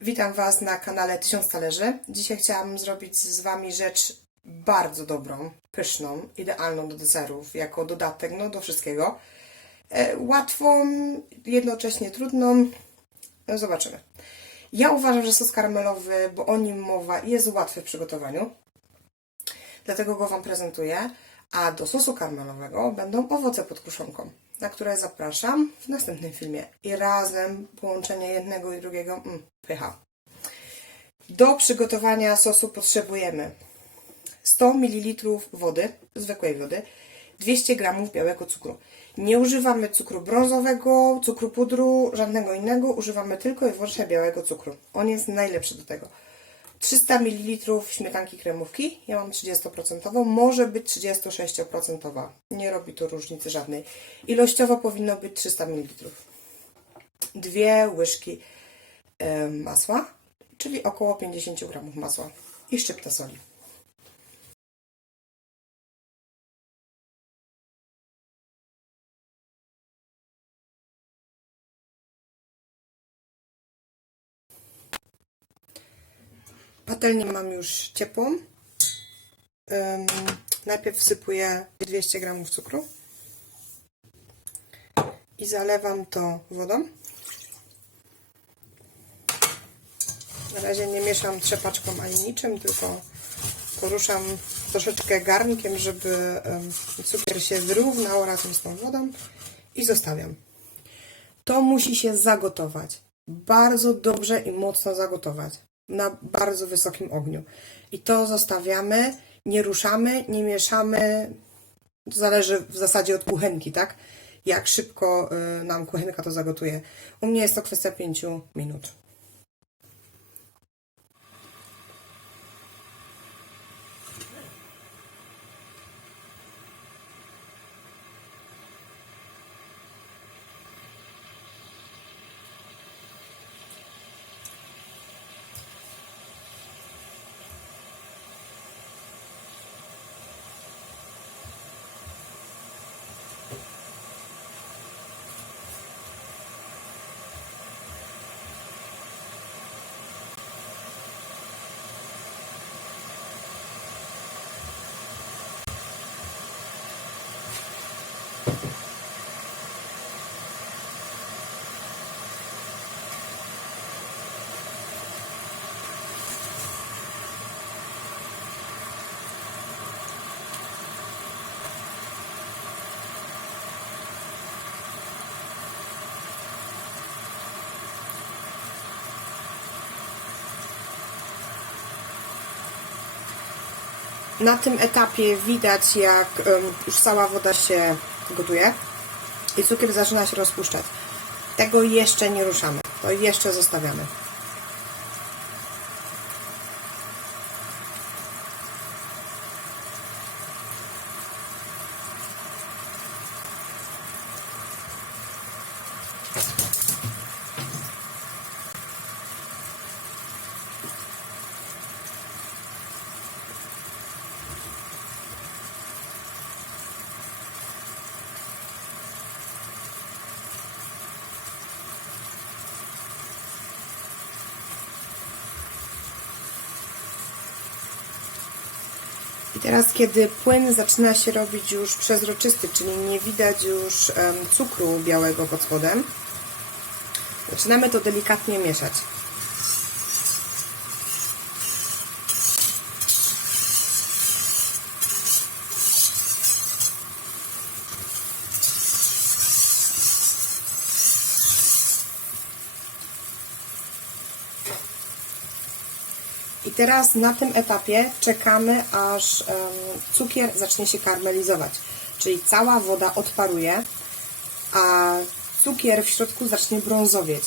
Witam Was na kanale 1000 Talerzy. Dzisiaj chciałam zrobić z Wami rzecz bardzo dobrą, pyszną, idealną do deserów, jako dodatek no, do wszystkiego. E, łatwą, jednocześnie trudną. E, Zobaczymy. Ja uważam, że sos karmelowy, bo o nim mowa, jest łatwy w przygotowaniu. Dlatego go Wam prezentuję. A do sosu karmelowego będą owoce pod kruszonką, na które zapraszam w następnym filmie. I razem połączenie jednego i drugiego, mm, pycha. Do przygotowania sosu potrzebujemy 100 ml wody, zwykłej wody, 200 g białego cukru. Nie używamy cukru brązowego, cukru pudru, żadnego innego. Używamy tylko i wyłącznie białego cukru. On jest najlepszy do tego. 300 ml śmietanki kremówki. Ja mam 30%, może być 36%. Nie robi to różnicy żadnej. Ilościowo powinno być 300 ml. Dwie łyżki masła, czyli około 50 g masła i szczypta soli. Patelnię mam już ciepłą. Najpierw wsypuję 200 g cukru i zalewam to wodą. Na razie nie mieszam trzepaczką ani niczym, tylko poruszam troszeczkę garnkiem, żeby cukier się wyrównał razem z tą wodą i zostawiam. To musi się zagotować. Bardzo dobrze i mocno zagotować. Na bardzo wysokim ogniu. I to zostawiamy, nie ruszamy, nie mieszamy. To zależy w zasadzie od kuchenki, tak? Jak szybko y, nam kuchenka to zagotuje. U mnie jest to kwestia 5 minut. Na tym etapie widać, jak już cała woda się gotuje i cukier zaczyna się rozpuszczać. Tego jeszcze nie ruszamy, to jeszcze zostawiamy. I teraz, kiedy płyn zaczyna się robić już przezroczysty, czyli nie widać już cukru białego pod spodem, zaczynamy to delikatnie mieszać. Teraz na tym etapie czekamy, aż cukier zacznie się karmelizować. Czyli cała woda odparuje, a cukier w środku zacznie brązowieć.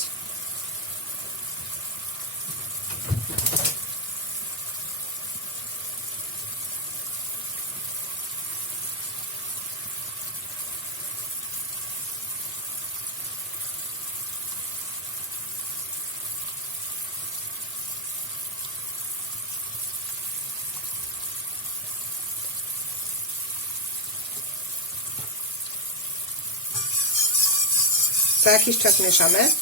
Co jakiś czas mieszamy.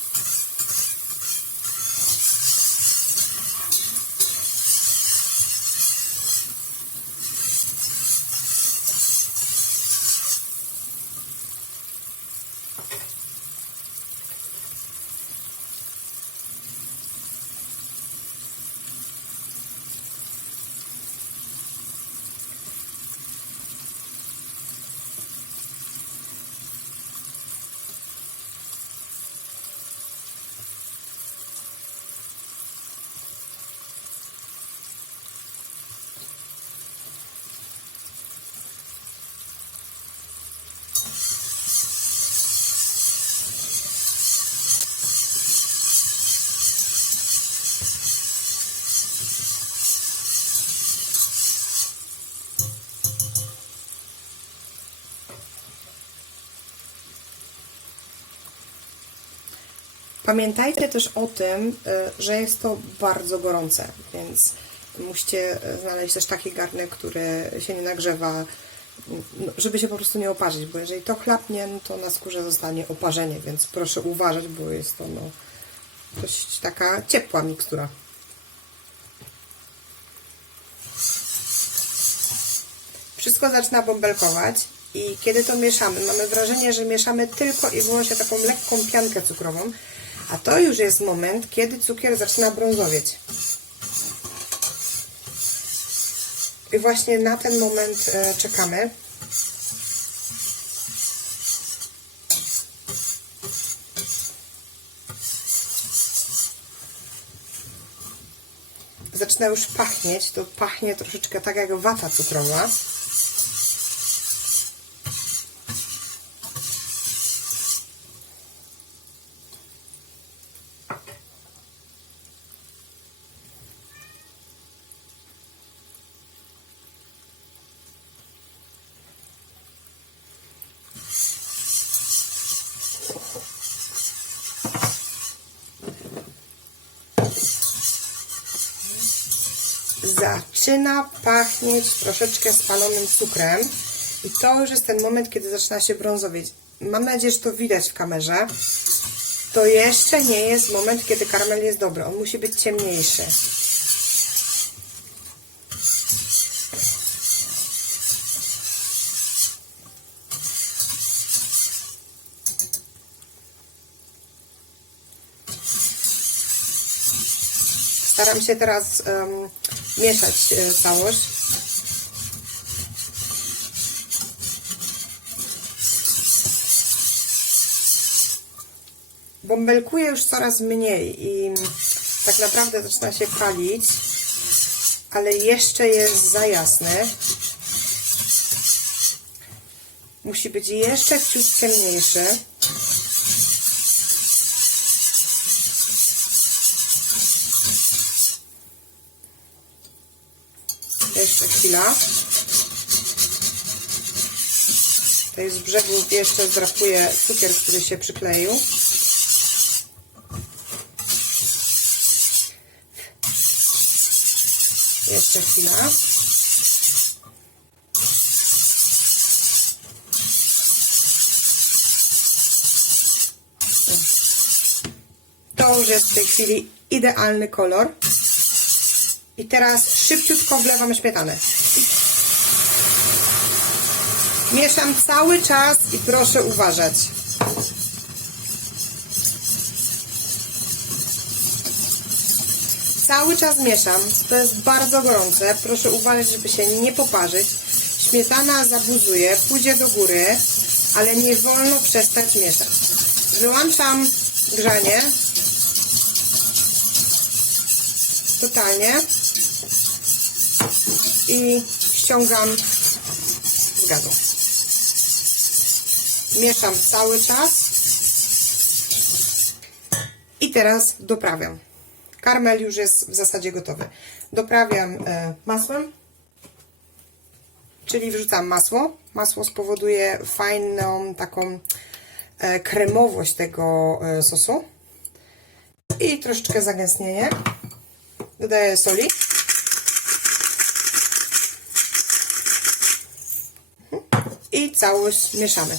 Pamiętajcie też o tym, y, że jest to bardzo gorące, więc musicie y, znaleźć też taki garnek, który się nie nagrzewa, no, żeby się po prostu nie oparzyć, bo jeżeli to chlapnie, no to na skórze zostanie oparzenie, więc proszę uważać, bo jest to no, dość taka ciepła mikstura. Wszystko zaczyna bąbelkować i kiedy to mieszamy, mamy wrażenie, że mieszamy tylko i wyłącznie taką lekką piankę cukrową, a to już jest moment, kiedy cukier zaczyna brązowieć. I właśnie na ten moment e, czekamy. Zaczyna już pachnieć, to pachnie troszeczkę tak jak wata cukrowa. Zaczyna pachnieć troszeczkę spalonym cukrem i to już jest ten moment, kiedy zaczyna się brązowieć. Mam nadzieję, że to widać w kamerze. To jeszcze nie jest moment, kiedy karmel jest dobry. On musi być ciemniejszy. Staram się teraz em, mieszać e, całość. Bąbelkuje już coraz mniej i tak naprawdę zaczyna się palić, ale jeszcze jest za jasny. Musi być jeszcze ciut ciemniejszy. Chwila. Tutaj z brzegu jeszcze zdrapuję cukier, który się przykleił. Jeszcze chwila. To już jest w tej chwili idealny kolor. I teraz szybciutko wlewam śmietanę. Mieszam cały czas i proszę uważać. Cały czas mieszam. To jest bardzo gorące. Proszę uważać, żeby się nie poparzyć. Śmietana zabuzuje, pójdzie do góry, ale nie wolno przestać mieszać. Wyłączam grzanie. Totalnie i ściągam z gazu. Mieszam cały czas i teraz doprawiam. Karmel już jest w zasadzie gotowy. Doprawiam e, masłem, czyli wrzucam masło. Masło spowoduje fajną taką e, kremowość tego e, sosu i troszeczkę zagęstnienie. Dodaję soli. i całość mieszamy.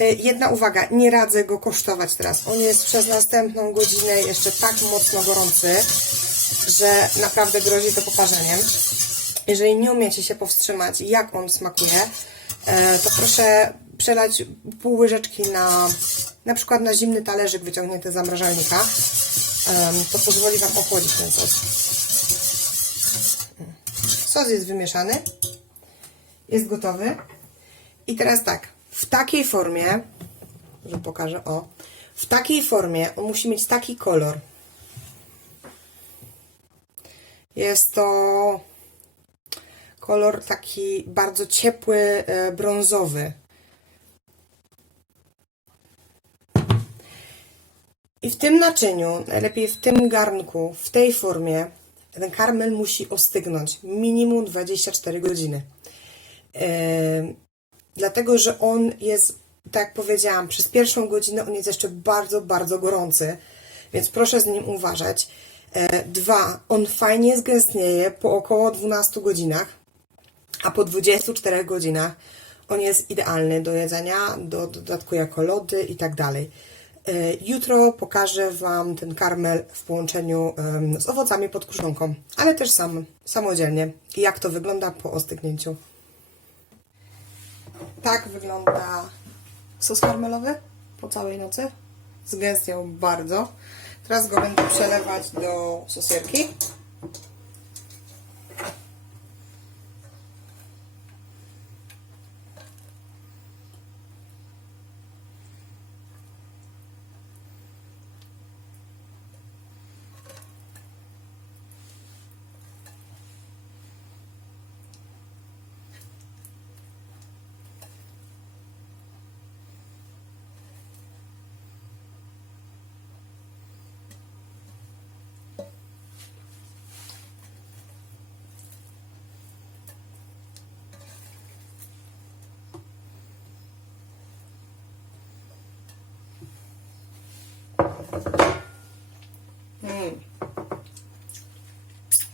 E, Jedna uwaga, nie radzę go kosztować teraz. On jest przez następną godzinę jeszcze tak mocno gorący, że naprawdę grozi to poparzeniem. Jeżeli nie umiecie się powstrzymać, jak on smakuje, e, to proszę przelać pół łyżeczki na na przykład na zimny talerzyk wyciągnięty z zamrażalnika. To pozwoli Wam ochłodzić ten sos. Sos jest wymieszany. Jest gotowy. I teraz tak, w takiej formie, że pokażę, o, w takiej formie on musi mieć taki kolor. Jest to kolor taki bardzo ciepły, e, brązowy. I w tym naczyniu, najlepiej w tym garnku, w tej formie, ten karmel musi ostygnąć minimum 24 godziny. Dlatego że on jest, tak jak powiedziałam, przez pierwszą godzinę on jest jeszcze bardzo, bardzo gorący, więc proszę z nim uważać. E, Dwa, on fajnie zgęstnieje po około 12 godzinach, a po 24 godzinach on jest idealny do jedzenia, do dodatku jako lody i tak dalej. E, Jutro pokażę Wam ten karmel w połączeniu z owocami pod kruszonką, ale też sam, samodzielnie. Jak to wygląda po ostygnięciu. Tak wygląda sos karmelowy po całej nocy. Zgęstniał bardzo. Teraz go będę przelewać do sosierki.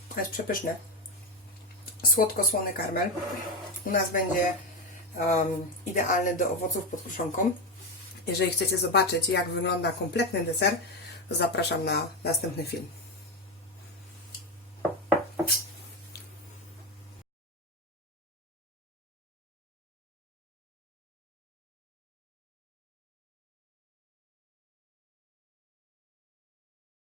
To jest przepyszne. Słodko-słony karmel. U nas będzie um, idealny do owoców pod kruszonką. Jeżeli chcecie zobaczyć, jak wygląda kompletny deser, zapraszam na następny film.